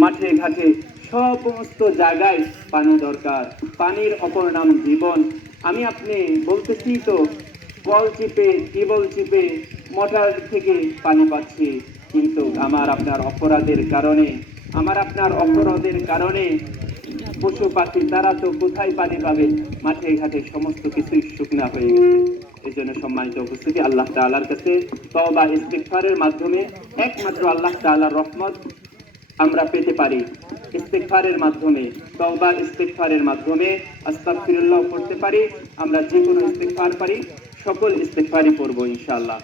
মাঠে ঘাটে সমস্ত জায়গায় পানি দরকার। পানির অপর নাম জীবন। আমি আপনি বলতেছি তো, কল চিপে টিউবওয়েল চিপে মোটর থেকে পানি পাচ্ছি, কিন্তু আমার আপনার অপরাধের কারণে পশু পাখি তারা তো কোথায় পানি পাবে? মাঠে ঘাটে সমস্ত কিছুই শুকনা হয়ে গেছে। এই জন্য সম্মানিত উপস্থিতি, আল্লাহ তাআলার কাছে তওবা ইস্তিগফারের মাধ্যমে একমাত্র আল্লাহ তাআলার রহমত আমরা পেতে পারি। ইস্তিগফারের মাধ্যমে, তওবা ইস্তিগফারের মাধ্যমে আস্তাগফিরুল্লাহ পড়তে পারি। আমরা যে কোনো ইস্তিগফার পারি, সকল ইস্তিগফারই পড়বো ইনশাআল্লাহ।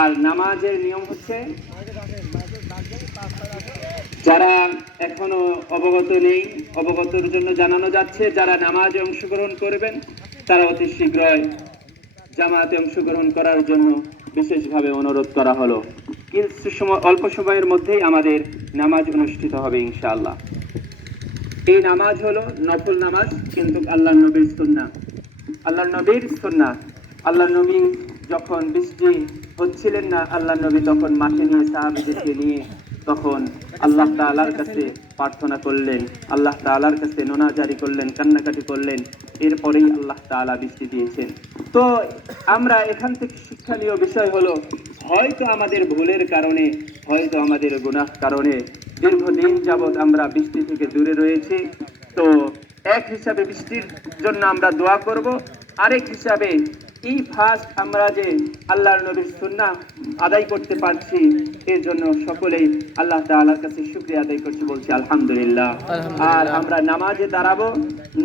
আর নামাজের নিয়ম হচ্ছে, যারা এখনো অবগত নেই, অবগতের জন্য জানানো যাচ্ছে, যারা নামাজে অংশগ্রহণ করবেন তারা অতি শীঘ্রই জামাতে অংশগ্রহণ করার জন্য বিশেষভাবে অনুরোধ করা হলো। কিছু সময়, অল্প সময়ের মধ্যেই আমাদের নামাজ অনুষ্ঠিত হবে ইনশাআল্লাহ। এই নামাজ হলো নফল নামাজ, কিন্তু আল্লাহর নবীর সুন্নাহ। আল্লাহর নবীর সুন্নাহ। আল্লাহর নবী যখন বৃষ্টি হচ্ছিলেন না, আল্লাহর নবী তখন মাঠে নিয়ে সাহাবীদেরকে নিয়ে তখন আল্লাহ তাআলার কাছে প্রার্থনা করলেন, আল্লাহ তাআলার কাছে নোনাজারি করলেন, কান্নাকাটি করলেন। এরপরেই আল্লাহ তাআলা বৃষ্টি দিয়েছেন। তো আমরা এখান থেকে শিক্ষণীয় বিষয় হলো, হয়তো আমাদের ভুলের কারণে, হয়তো আমাদের গুনাহ কারণে দীর্ঘদিন যাবৎ আমরা বৃষ্টি থেকে দূরে রয়েছি। তো এক হিসাবে বৃষ্টির জন্য আমরা দোয়া করব, আরেক হিসাবে এই ফার্স্ট আমরা যে আল্লাহর নবীর সুন্নাহ আদায় করতে পারছি, এর জন্য সকলেই আল্লাহ তাআলার কাছে শুকরিয়া আদায় করছি, বলছি আলহামদুলিল্লাহ। আর আমরা নামাজে দাঁড়াবো।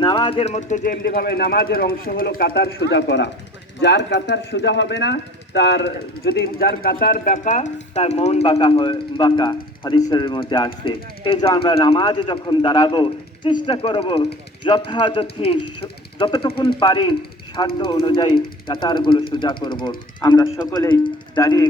নামাজের মধ্যে যে এমনি ভাবে নামাজের অংশ হলো কাতার সোজা করা। যার কাতার সোজা হবে না, যার কাতার বাঁকা, তার মন বাঁকা হাদিসের মধ্যে আসছে। এই যে আমরা নামাজে যখন দাঁড়াবো, চেষ্টা করব যতটুকুন পারি সাধ্য অনুযায়ী কাতারগুলো সোজা করব। আমরা সকলেই দাঁড়িয়ে